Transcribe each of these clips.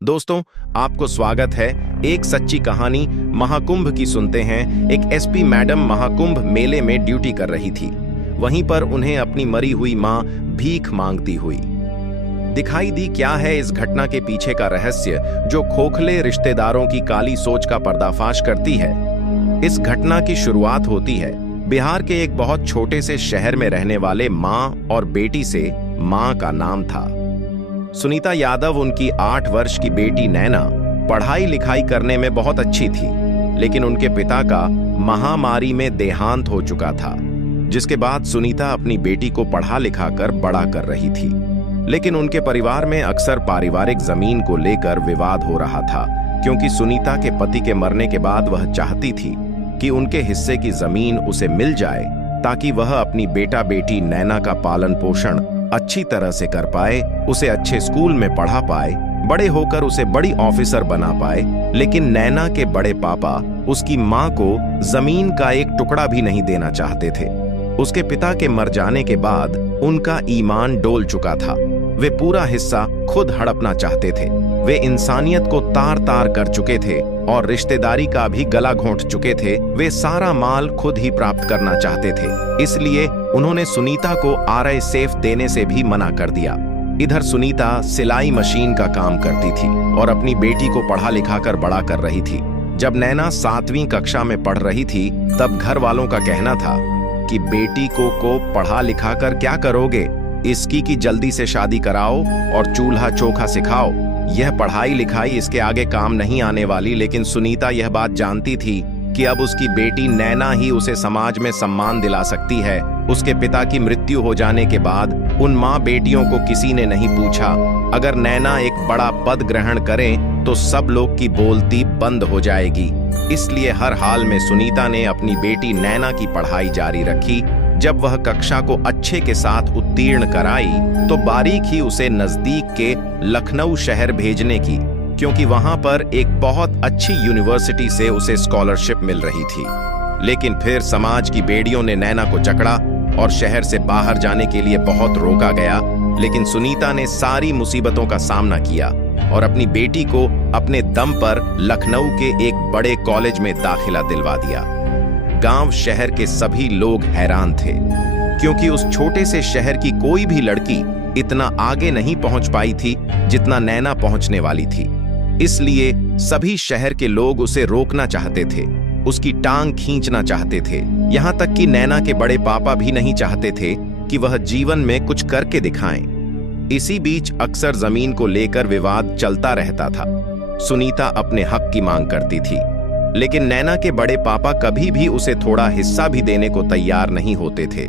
दोस्तों, आपको स्वागत है एक सच्ची कहानी महाकुंभ की। सुनते हैं, एक एसपी मैडम महाकुंभ मेले में ड्यूटी कर रही थी। वहीं पर उन्हें अपनी मरी हुई मां भीख मांगती हुई दिखाई दी। क्या है इस घटना के पीछे का रहस्य जो खोखले रिश्तेदारों की काली सोच का पर्दाफाश करती है? इस घटना की शुरुआत होती है बिहार के एक बहुत छोटे से शहर में रहने वाले मां और बेटी से। मां का नाम था सुनीता यादव। उनकी 8 वर्ष की बेटी नैना पढ़ाई लिखाई करने में बहुत अच्छी थी, लेकिन उनके पिता का महामारी में देहांत हो चुका था, जिसके बाद सुनीता अपनी बेटी को पढ़ा लिखा कर बड़ा कर रही थी। लेकिन उनके परिवार में अक्सर पारिवारिक जमीन को लेकर विवाद हो रहा था, क्योंकि सुनीता के पति के मरने के बाद वह चाहती थी कि उनके हिस्से की जमीन उसे मिल जाए, ताकि वह अपनी बेटा बेटी नैना का पालन पोषण अच्छी तरह से कर पाए, उसे अच्छे स्कूल में पढ़ा पाए, बड़े होकर उसे बड़ी ऑफिसर बना पाए। लेकिन नैना के बड़े पापा उसकी मां को जमीन का एक टुकड़ा भी नहीं देना चाहते थे। उसके पिता के मर जाने के बाद उनका ईमान डोल चुका था। वे पूरा हिस्सा खुद हड़पना चाहते थे। वे इंसानियत को तार तार कर चुके थे और रिश्तेदारी का भी गला घोंट चुके थे। वे सारा माल खुद ही प्राप्त करना चाहते थे। इसलिए उन्होंने सुनीता को आरआई सेफ देने से भी मना कर दिया। इधर सुनीता सिलाई मशीन का काम करती थी और अपनी बेटी को पढ़ा लिखा कर बड़ा कर रही थी। जब नैना 7वीं कक्षा में पढ़ रही थी, तब घर वालों का कहना था कि बेटी को पढ़ा लिखा कर क्या करोगे, इसकी की जल्दी से शादी कराओ और चूल्हा चौका सिखाओ। यह पढ़ाई लिखाई इसके आगे काम नहीं आने वाली। लेकिन सुनीता यह बात जानती थी कि अब उसकी बेटी नैना ही उसे समाज में सम्मान दिला सकती है। उसके पिता की मृत्यु हो जाने के बाद उन मां बेटियों को किसी ने नहीं पूछा। अगर नैना एक बड़ा पद ग्रहण करें तो सब लोग की बोलती बंद हो जाएगी। इसलिए हर हाल में सुनीता ने अपनी बेटी नैना की पढ़ाई जारी रखी। जब वह कक्षा को अच्छे के साथ उत्तीर्ण कराई तो बारीक ही उसे नजदीक के लखनऊ शहर भेजने की, क्योंकि वहां पर एक बहुत अच्छी यूनिवर्सिटी से उसे स्कॉलरशिप मिल रही थी। लेकिन फिर समाज की बेड़ियों ने नैना को जकड़ा और शहर से बाहर जाने के लिए बहुत रोका गया। लेकिन सुनीता ने सारी मुसीबतों का सामना किया और अपनी बेटी को अपने दम पर लखनऊ के एक बड़े कॉलेज में दाखिला दिलवा दिया। गांव शहर के सभी लोग हैरान थे, क्योंकि उस छोटे से शहर की कोई भी लड़की इतना आगे नहीं पहुंच पाई थी जितना नैना पहुंचने वाली थी। इसलिए सभी शहर के लोग उसे रोकना चाहते थे, उसकी टांग खींचना चाहते थे। यहां तक कि नैना के बड़े पापा भी नहीं चाहते थे कि वह जीवन में कुछ करके दिखाएं। इसी बीच अक्सर जमीन को लेकर विवाद चलता रहता था। सुनीता अपने हक की मांग करती थी, लेकिन नैना के बड़े पापा कभी भी उसे थोड़ा हिस्सा भी देने को तैयार नहीं होते थे।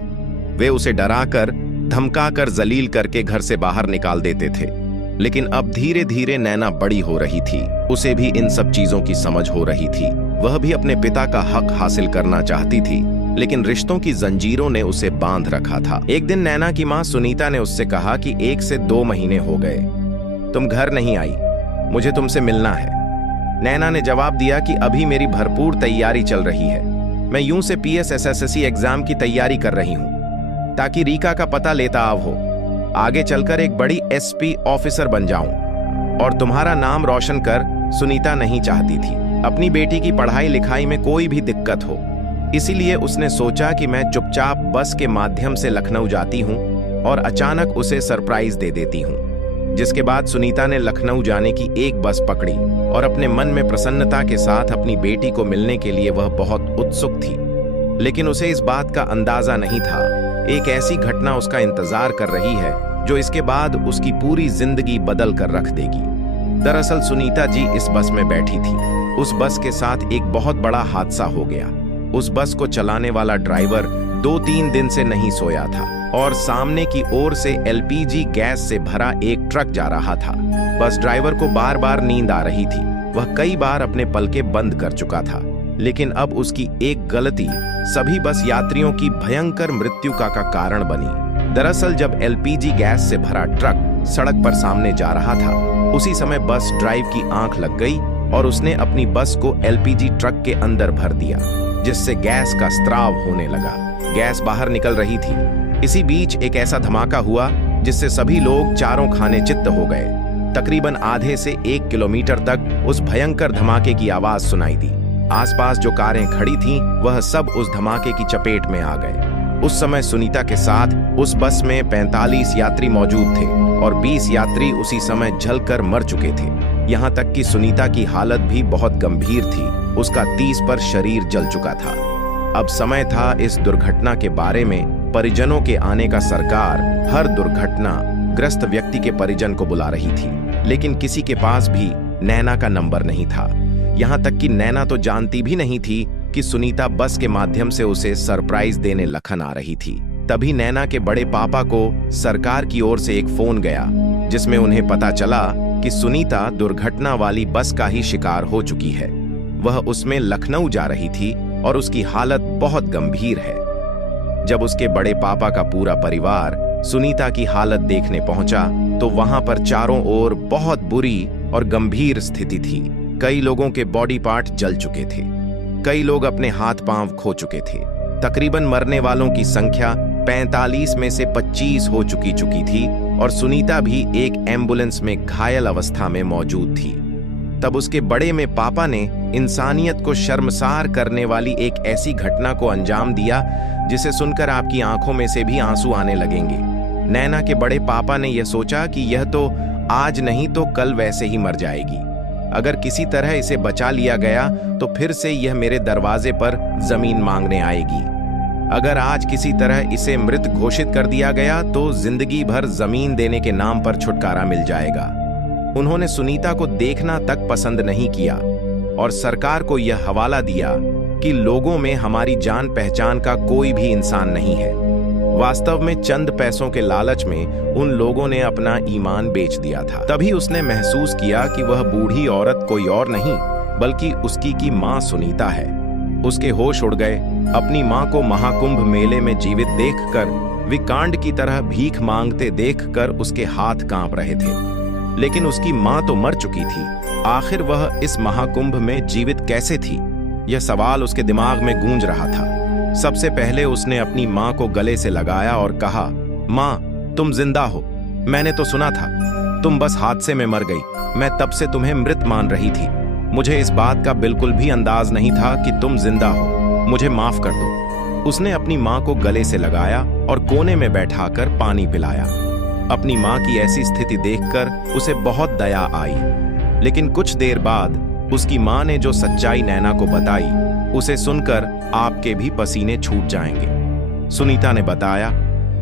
वे उसे डराकर धमकाकर जलील करके घर से बाहर निकाल देते थे। लेकिन अब धीरे धीरे नैना बड़ी हो रही थी, उसे भी इन सब चीजों की समझ हो रही थी। वह भी अपने पिता का हक हासिल करना चाहती थी, लेकिन रिश्तों की जंजीरों ने उसे बांध रखा था। एक दिन नैना की मां सुनीता ने उससे कहा कि 1 से 2 महीने हो गए, तुम घर नहीं आई, मुझे तुमसे मिलना है। नैना ने जवाब दिया कि अभी मेरी भरपूर तैयारी चल रही है। मैं यूं से PSSSC एग्जाम की तैयारी कर रही हूं, ताकि रीका का पता लेता आव हो, आगे चलकर एक बड़ी SP ऑफिसर बन जाऊं और तुम्हारा नाम रोशन कर। सुनीता नहीं चाहती थी अपनी बेटी की पढ़ाई लिखाई में कोई भी दिक्कत हो, इसीलिए उसने सोचा कि मैं चुपचाप बस के माध्यम से लखनऊ जाती हूं और अचानक उसे सरप्राइज दे देती हूं। जिसके बाद सुनीता ने लखनऊ जाने की एक बस पकड़ी और अपने मन में प्रसन्नता के साथ अपनी बेटी को मिलने के लिए वह बहुत उत्सुक थी। लेकिन उसे इस बात का अंदाजा नहीं था, एक ऐसी घटना उसका इंतजार कर रही है जो इसके बाद उसकी पूरी जिंदगी बदल कर रख देगी। दरअसल सुनीता जी इस बस में बैठी थी। उस बस के साथ एक बहुत बड़ा हादसा हो गया। उस बस को चलाने वाला ड्राइवर 2-3 दिन से नहीं सोया था और सामने की ओर से LPG गैस से भरा एक ट्रक जा रहा था। बस ड्राइवर को बार बार नींद आ रही थी। वह कई बार अपने पलकें बंद कर चुका था, लेकिन अब उसकी एक गलती सभी बस यात्रियों की भयंकर मृत्यु का कारण बनी। दरअसल जब LPG गैस से भरा ट्रक सड़क पर सामने जा रहा था, उसी समय बस ड्राइव की आंख लग गई और उसने अपनी बस को LPG ट्रक के अंदर भर दिया, जिससे गैस का स्त्राव होने लगा। गैस बाहर निकल रही थी। इसी बीच एक ऐसा धमाका हुआ जिससे सभी लोग चारों खाने चित्त हो गए। तकरीबन आधे से 1 किलोमीटर तक उस भयंकर धमाके की आवाज सुनाई दी। आसपास जो कारें खड़ी थीं, वह सब उस धमाके की चपेट में आ गए। उस समय सुनीता के साथ उस बस में 45 यात्री मौजूद थे और 20 यात्री उसी समय जलकर मर चुके थे। यहाँ तक कि सुनीता की हालत भी बहुत गंभीर थी। उसका 30 पर शरीर जल चुका था। अब समय था इस दुर्घटना के बारे में परिजनों के आने का। सरकार हर दुर्घटना ग्रस्त व्यक्ति के परिजन को बुला रही थी, लेकिन किसी के पास भी नैना का नंबर नहीं था। यहाँ तक कि नैना तो जानती भी नहीं थी कि सुनीता बस के माध्यम से उसे सरप्राइज देने लखन आ रही थी। तभी नैना के बड़े पापा को सरकार की ओर से एक फोन गया, जिसमें उन्हें पता चला कि सुनीता दुर्घटना वाली बस का ही शिकार हो चुकी है। वह उसमें लखनऊ जा रही थी और उसकी हालत बहुत गंभीर है। जब उसके बड़े पापा का पूरा परिवार सुनीता की हालत देखने पहुंचा, तो वहां पर चारों ओर बहुत बुरी और गंभीर स्थिति थी। कई लोगों के बॉडी पार्ट जल चुके थे, कई लोग अपने हाथ पांव खो चुके थे। तकरीबन मरने वालों की संख्या 45 में से 25 हो चुकी थी और सुनीता भी एक एम्बुलेंस में घायल अवस्था में मौजूद थी। तब उसके बड़े में पापा ने इंसानियत को शर्मसार करने वाली एक ऐसी घटना को अंजाम दिया जिसे सुनकर आपकी आंखों में से भी आंसू आने लगेंगे। नैना के बड़े पापा ने यह सोचा कि यह तो आज नहीं तो कल वैसे ही मर जाएगी। अगर किसी तरह इसे बचा लिया गया तो फिर से यह मेरे दरवाजे पर जमीन मांगने आएगी। अगर आज किसी तरह इसे मृत घोषित कर दिया गया तो जिंदगी भर जमीन देने के नाम पर छुटकारा मिल जाएगा। उन्होंने सुनीता को देखना तक पसंद नहीं किया और सरकार को यह हवाला दिया कि लोगों में हमारी जान पहचान का कोई भी इंसान नहीं है। वास्तव में चंद पैसों के लालच में उन लोगों ने अपना ईमान बेच दिया था। तभी उसने महसूस किया कि वह बूढ़ी औरत कोई और नहीं बल्कि उसकी की मां सुनीता है। उसके होश उड़ गए। अपनी मां को महाकुंभ मेले में जीवित देखकर, विकांड की तरह भीख मांगते देखकर उसके हाथ कांप रहे थे। लेकिन उसकी मां तो मर चुकी थी। आखिर वह इस महाकुंभ में जीवित कैसे थी? यह सवाल उसके दिमाग में गूंज रहा था। सबसे पहले उसने अपनी मां को गले से लगाया और कहा, मां, तुम जिंदा हो। मैंने तो सुना था तुम बस हादसे में मर गई। मैं तब से तुम्हें मृत मान रही थी। मुझे इस बात का बिल्कुल भी अंदाज नहीं था कि तुम जिंदा हो। मुझे माफ कर दो। उसने अपनी मां को गले से लगाया और कोने में बैठाकर पानी पिलाया। अपनी मां की ऐसी स्थिति देखकर उसे बहुत दया आई। लेकिन कुछ देर बाद उसकी मां ने जो सच्चाई नैना को बताई, उसे सुनकर आपके भी पसीने छूट जाएंगे। सुनीता ने बताया,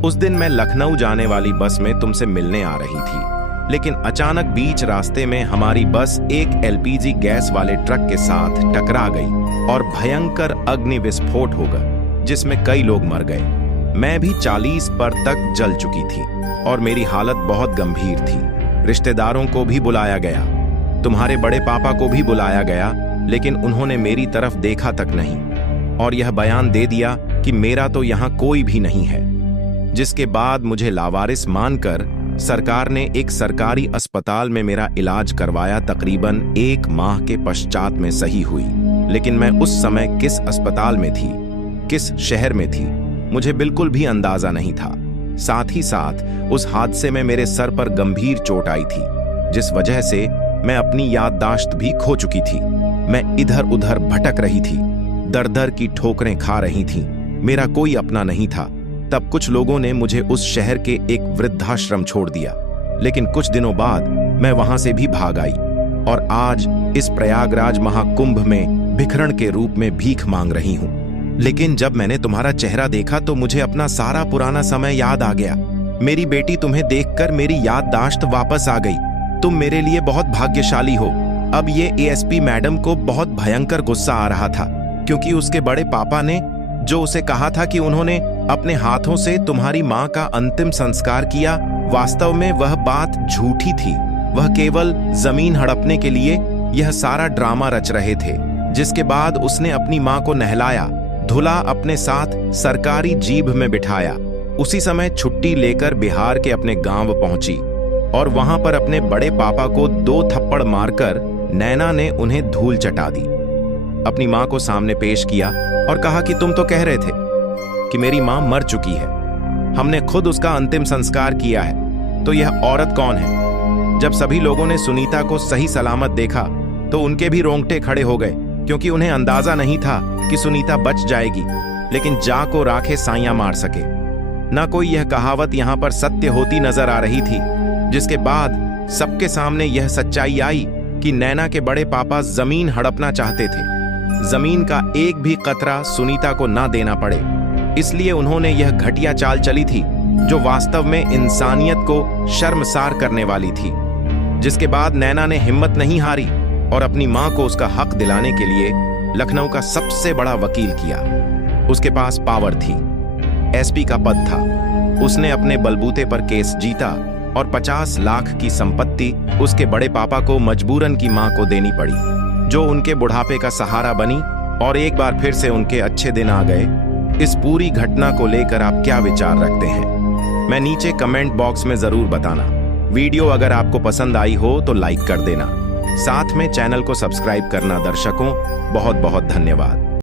उस दिन मैं लखनऊ जाने वाली बस में तुमसे मिलने आ रही थी, लेकिन अचानक बीच रास्ते में हमारी बस एक एलपीजी गैस वाले ट्रक के साथ टकरा गई और भयंकर अग्नि विस्फोट हो गया, जिसमें कई लोग मर गए। मैं भी 40 पर तक जल चुकी थी और मेरी हालत बहुत गंभीर थी। रिश्तेदारों को भी बुलाया गया, तुम्हारे बड़े पापा को भी बुलाया गया, लेकिन उन्होंने मेरी तरफ देखा तक नहीं और यह बयान दे दिया कि मेरा तो यहाँ कोई भी नहीं है। जिसके बाद मुझे लावारिस मानकर सरकार ने एक सरकारी अस्पताल में मेरा इलाज करवाया। तकरीबन 1 माह के पश्चात में सही हुई। लेकिन मैं उस समय किस अस्पताल में थी, किस शहर में थी, मुझे बिल्कुल भी अंदाजा नहीं था। साथ ही साथ उस हादसे में मेरे सर पर गंभीर चोट आई थी, जिस वजह से मैं अपनी याददाश्त भी खो चुकी थी। मैं इधर उधर भटक रही थी, दर दर की ठोकरें खा रही थी। मेरा कोई अपना नहीं था। तब कुछ लोगों ने मुझे उस शहर के एक वृद्धाश्रम छोड़ दिया, लेकिन कुछ दिनों बाद मैं वहां से भी भाग आई और आज इस प्रयागराज महाकुंभ में भिखरण के रूप में भीख मांग रही हूं। लेकिन जब मैंने तुम्हारा चेहरा देखा तो मुझे अपना सारा पुराना समय याद आ गया। मेरी बेटी, तुम्हें देखकर मेरी याददाश्त वापस आ गई। तुम मेरे लिए बहुत भाग्यशाली हो। अब ये एएसपी मैडम को बहुत भयंकर गुस्सा आ रहा था, क्योंकि उसके बड़े पापा ने जो उसे कहा था कि उन्होंने अपने हाथों से तुम्हारी मां का अंतिम संस्कार किया, वास्तव में वह बात झूठी थी। वह केवल जमीन हड़पने के लिए यह सारा ड्रामा रच रहे थे। जिसके बाद उसने अपनी मां को नहलाया, धुला, अपने साथ सरकारी जीभ में बिठाया। उसी समय छुट्टी लेकर बिहार के अपने गांव पहुंची और वहां पर अपने बड़े पापा को 2 थप्पड़ मारकर नैना ने उन्हें धूल चटा दी। अपनी मां को सामने पेश किया और कहा कि तुम तो कह रहे थे कि मेरी मां मर चुकी है। हमने खुद उसका अंतिम संस्कार किया है, तो यह औरत कौन है? जब सभी लोगों ने सुनीता को सही सलामत देखा तो उनके भी रोंगटे खड़े हो गए, क्योंकि उन्हें अंदाजा नहीं था कि सुनीता बच जाएगी, लेकिन जा को राखे साइयां मार सके। ना कोई यह कहावत यहाँ पर सत्य होती नजर आ रही थी, जिसके बाद सबके सामने यह सच्चाई आई कि नैना के बड़े पापा जमीन हड़पना चाहते थे। जमीन का एक भी कतरा सुनीता को ना देना पड़े, इसलिए उन्होंने यह घटिया चाल चली थी जो वास्तव में इंसानियत को शर्मसार करने वाली थी। जिसके बाद नैना ने हिम्मत नहीं हारी और अपनी मां को उसका हक दिलाने के लिए लखनऊ का सबसे बड़ा वकील किया। उसके पास पावर थी, एसपी का पद था। उसने अपने बलबूते पर केस जीता और 50 लाख की संपत्ति उसके बड़े पापा को मजबूरन की मां को देनी पड़ी, जो उनके बुढ़ापे का सहारा बनी और एक बार फिर से उनके अच्छे दिन आ गए। इस पूरी घटना को लेकर आप क्या विचार रखते हैं, मैं नीचे कमेंट बॉक्स में जरूर बताना। वीडियो अगर आपको पसंद आई हो तो लाइक कर देना, साथ में चैनल को सब्सक्राइब करना। दर्शकों बहुत बहुत धन्यवाद।